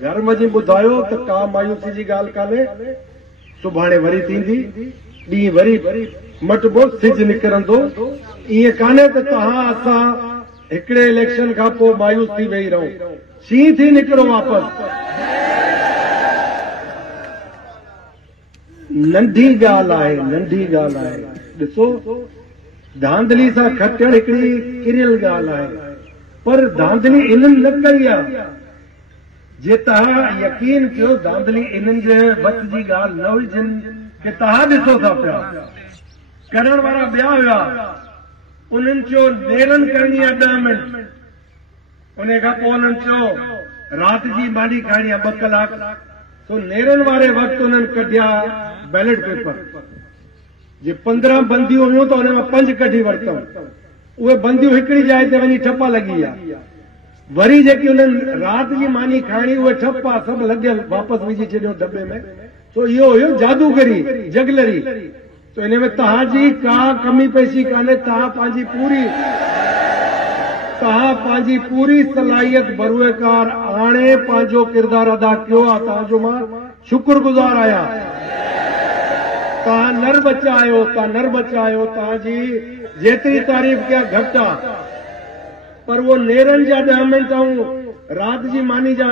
घर में बुधायो तो का मायूसी की गाल काने सुभाणे वरी थींदी डी वरी मटबो सिज निकरंदो ये काने तो तहां असा एकड़े इलेक्शन का पो मायूस थी वही रहो सी थी निकरो वापस नंढी गाल है ॾिसो धांधली सा खटण एकड़ी किरियल गाल है पर धांधली इन्हनि न कई आहे जे तहां यकीन कयो धांधली इन्हनि जे वक़्त जी गाल न हुजनि कि तहां ॾिसो था पिया करण वारा ॿिया हुआ उन्हनि चयो नेरन करणी आहे 10 मिंट उन खां पोइ उन्हनि चयो राति जी मानी खाइणी आहे 2 कलाक तो नेरन वारे वक़्त उन्हनि कढिया बैलेट पेपर जे 15 बंदियूं हुयूं तो उनमें 5 कढी वरतऊं उहे बंदियूं हिकिड़ी जाइ ते वञी ठपा लॻी आहे वरी जेकी उन्हनि राति जी मानी खाइणी उहे ठपा सभु लॻियल वापसि विझी छॾियो दॿे में तो इहो हुयो जादूगरी जगलरी तो इन में तव्हांजी का कमी पेशी कान्हे तव्हां पंहिंजी पूरी सलाहियत बरूएकार आणे पंहिंजो किरदार अदा कयो आहे तव्हांजो मां शुक्रगुज़ार आहियां तव्हां नर बचा आहियो तव्हांजी जेतिरी तारीफ़ कया घटि आहे पर वो नेरन जा 10 मिंट ऐं राति जी मानी जा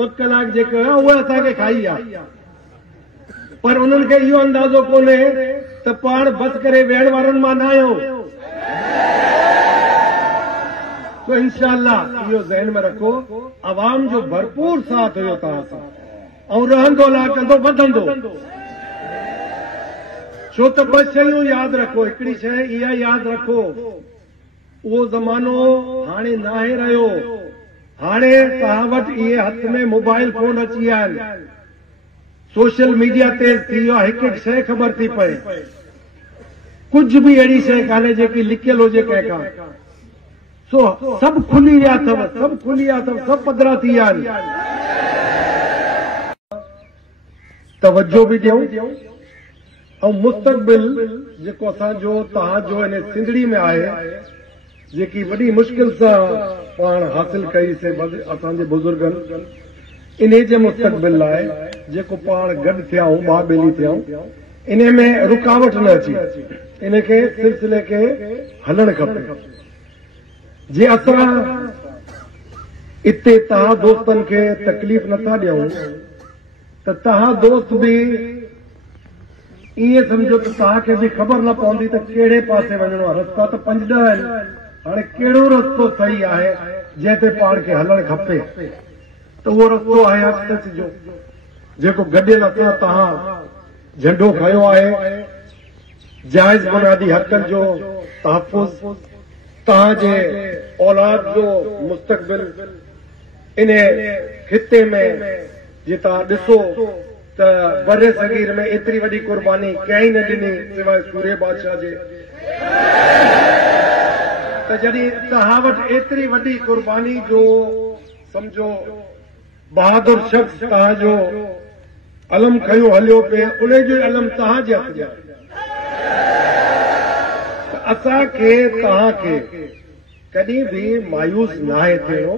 2 कलाक जेके हुआ उहे असांखे खाई आहे पर उन्हनि खे इहो अंदाज़ो कोन्हे त पाण बसि करे वेहण वारनि मां न आहियूं तो इंशाअल्लाह इहो ज़हन में रखो अवाम जो भरपूर साथ हुयो तव्हां सां ऐं रहंदो लाकंदो वधंदो छो त 2 शयूं यादि रखो हिकिड़ी शइ इहा यादि रखो उहो ज़मानो हाणे नाहे रहियो हाणे तव्हां वटि इहे हथ में मोबाइल फोन अची विया आहिनि सोशल मीडिया तेज़ थी वियो आहे हिकु हिकु शइ ख़बर थी पए कुझु बि अहिड़ी शइ कान्हे जेकी लिकियल हुजे कंहिंखां सो सभु खुली विया अथव सभु पधरा थी विया आहिनि तवजो बि ॾियूं ऐं मुस्तक़बिल जेको असांजो तव्हांजो इन सिंधड़ी में आहे जेकी वॾी मुश्किल सां पाण हासिल कईसीं असांजे बुज़ुर्गनि इन जे मुस्तक़बिल लाइ जेको पाण गॾु थिया आहियूं मां ॿेली थिया आहियूं इन में रुकावट न अचे इन खे सिलसिले खे हलणु खपे जे असां इते तव्हां दोस्तनि खे तकलीफ़ नथा ॾियूं त तव्हां दोस्त बि ईअं सम्झो त तव्हांखे बि ख़बर न पवंदी त कहिड़े पासे वञणो आहे रस्ता त 5-10 आहिनि हाणे कहिड़ो रस्तो सही आहे जंहिं ते पाण खे हलणु खपे त उहो रस्तो आहे अक्सच जो जेको गॾियल असां तव्हां झंडो खयो आहे जाइज़ बुनियादी हक़नि जो तहफ़ुज़ तव्हांजे औलाद जो मुस्तक़बिल इन खिते में जे तव्हां ॾिसो त बरे सगीर में एतिरी वॾी कुर्बानी कंहिं न ॾिनी सवाइ सूर्य बादशाह जे त जॾहिं तव्हां वटि एतिरी वॾी कुर्बानी जो सम्झो बहादुर शख़्स तव्हांजो अलम खयो हलियो पिए उन जो अलम तव्हांजे हथ में असांखे तव्हांखे कॾहिं बि मायूस नाहे थियणो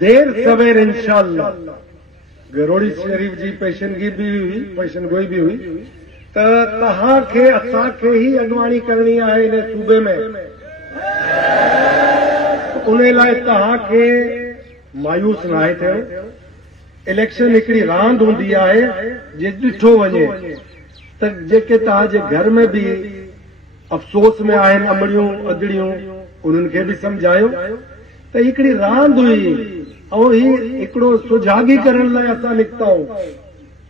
देर सवेर इंशाअल्लाह गरोड़ी शरीफ़ जी पेशनगी बि हुई पेशनगोई बि हुई त तव्हांखे असांखे ई अॻुवाणी करणी आहे इन सूबे में उन लाइ तव्हांखे मायूस नाहे थियणो इलेक्शन हिकिड़ी रांदि हूंदी आहे जे ॾिठो वञे त जेके तव्हांजे घर में बि अफ़सोस में आहिनि अमड़ियूं अदड़ियूं उन्हनि खे बि सम्झायो त हिकिड़ी रांदि हुई ऐं ही हिकिड़ो सुजागी करण लाइ असां निकिता आहियूं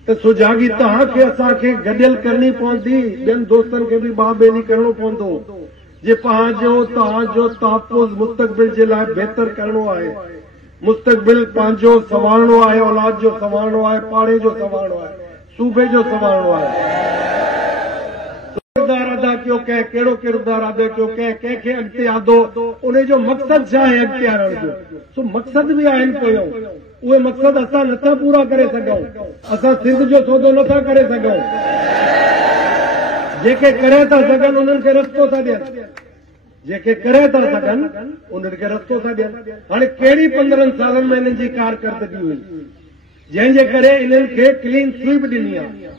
त सुजागी तव्हांखे असांखे गॾियल करणी पवंदी ॿियनि दोस्तनि खे बि बाबेली करणो पवंदो जे पंहिंजो तव्हांजो तहफ़ुज़ मुस्तक़बिल जे लाइ बहितर करणो आहे मुस्तक़बिल पंहिंजो संभालणो आहे औलाद जो संभालणो आहे पाड़े जो संभालणो आहे सूबे जो संभालणो आहे किरदार अदा कयो कंहिं कहिड़ो किरदार अदा कयो कंहिंखे अॻिते आदो उन जो मक़सदु छा आहे अॻिते आणण जो सो मक़सद बि आहिनि पोयों उहे मक़सद असां नथा पूरा करे सघूं असां सिंध जो सौदो नथा करे सघूं जेके करे था सघनि उन्हनि खे रस्तो था ॾियनि जेके करे था सघनि उन्हनि खे रस्तो था ॾियनि हाणे कहिड़ी 15 सालनि में हिननि जी कारकर्दगी हुई जंहिंजे करे इन्हनि खे क्लीन स्वीप ॾिनी आहे।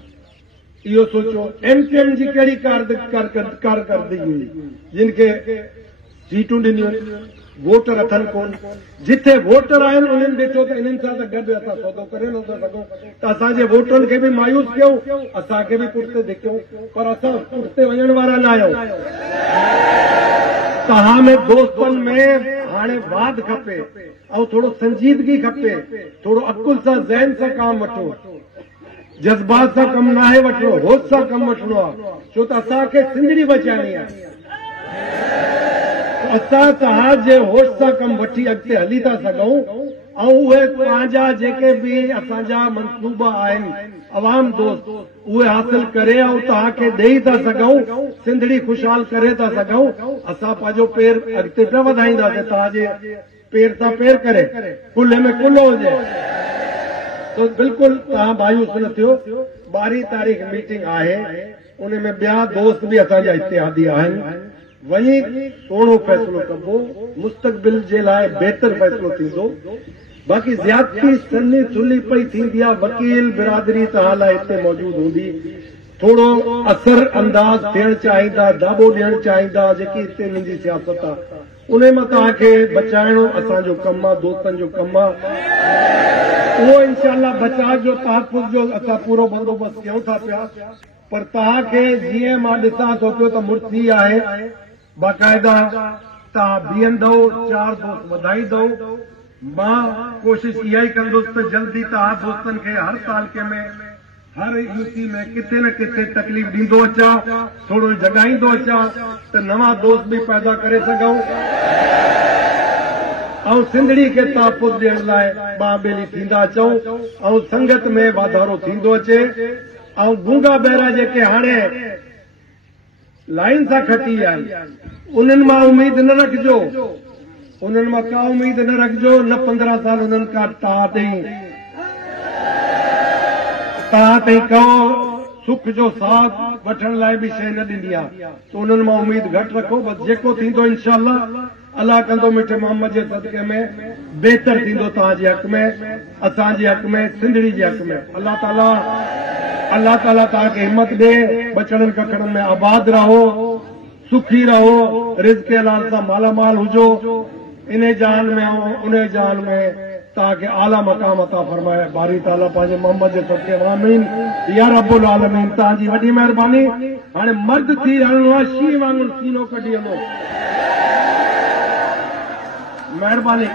इहो सोचो MKM जी कहिड़ी कारकर्दगी हुई, जिन खे सीटूं ॾिनियूं, वोटर अथनि कोन। जिथे वोटर आहिनि उन्हनि ॾिठो त इन्हनि सां त गॾु असां सौदो करे नथा सघूं, त असांजे वोटरनि खे बि मायूस कयूं, असांखे बि पुठिते धिकियूं, पर असां पुठिते वञण वारा न आहियूं। तव्हां में दोस्तनि में हाणे वाद खपे ऐं थोरो संजीदगी खपे, थोरो अकुल सां ज़हन सां कमु वठो, जज़्बात सां कमु नाहे वठिणो, होश सां कमु वठिणो आहे, छो त असांखे सिंधड़ी बचाइणी आहे। असां तव्हांजे होश सां कमु वठी अॻिते हली था सघूं ऐं उहे तव्हांजा जेके बि असांजा मनसूबा आहिनि अवाम दोस्त उहे हासिल करे ऐं तव्हांखे ॾेई था सघूं, सिंधड़ी खुशहाल करे था सघूं। असां पंहिंजो पेर अॻिते पिया वधाईंदासीं, तव्हांजे पेर सां पेर करे, कुल्हे में कुल्हो हुजे। तो बिल्कुलु तव्हां मायूस न थियो। 12 तारीख़ मीटिंग आहे, उन में ॿिया दोस्त बि असांजा इत्तेहादी आहिनि। वही सोणो फ़ैसिलो कबो, मुस्तक़बिल जे लाइ बहितर फ़ैसिलो थींदो। बाक़ी ज़्यादती सन्नी सुली पई थींदी आहे, वकील बिरादरी तव्हां लाइ हिते मौजूदु हूंदी, थोरो असर अंदाज़ थियणु चाहींदा, दाबो ॾियणु चाहींदा, जेकी हिते मुंहिंजी सियासत आहे उन मां तव्हांखे बचाइणो असांजो कमु आहे, दोस्तनि जो कमु आहे। उहो इंशाअल्लाह बचाव जो तहफ़ुज़ जो असां पूरो बंदोबस्तु कयूं था पिया। पर तव्हांखे जीअं मां ॾिसां थो पियो त मुर्ती आहे, बाक़ाइदा तव्हां बीहंदव, 4 दोस्त वधाईंदव। मां कोशिश इहा ई कंदुसि त जल्दी तव्हां दोस्तनि खे हर तालके में, हर यूसी में किथे न किथे तकलीफ़ ॾींदो अचां, थोरो जॻाईंदो अचां त नवां दोस्त बि पैदा करे सघूं ऐं सिंधड़ी खे तहफ़ुज़ ॾियण लाइ ॿाबेली थींदा अचूं ऐं संगत में वाधारो थींदो अचे। ऐं गूंगा बहिरा जेके हाणे लाइन सां खटी आहिनि उन्हनि मां उमेद न रखिजो, उन्हनि मां का उमेद न रखिजो। न 15 साल उन्हनि खां तव्हां ताईं कहो सुख जो साथ वठण लाइ बि शइ न ॾिनी आहे, त उन्हनि मां उमेद घटि रखो। बसि जेको थींदो इंशाअल्लाह अल्लाह कंदो मिठे मोहम्मद जे सदके में बहितर थींदो, तव्हांजे हक़ में, असांजे हक़ में, सिंधड़ी जे हक़ में। अल्लाह ताला तव्हांखे हिम्मत ॾे, बचड़नि कखड़नि में आबाद रहो, सुखी रहो, रिज़्क़ हलाल सां मालामाल हुजो, इन जान में ऐं उन जान में तव्हांखे आला मक़ाम अता फरमाए। बारी ताला पंहिंजे मोहम्मद जे सदके आमीन या रब्बुल आलमीन। तव्हांजी वॾी महिरबानी। हाणे मर्द थी हलणो आहे, शींहं वांगुरु सीनो कढी हलो। महिरबानी।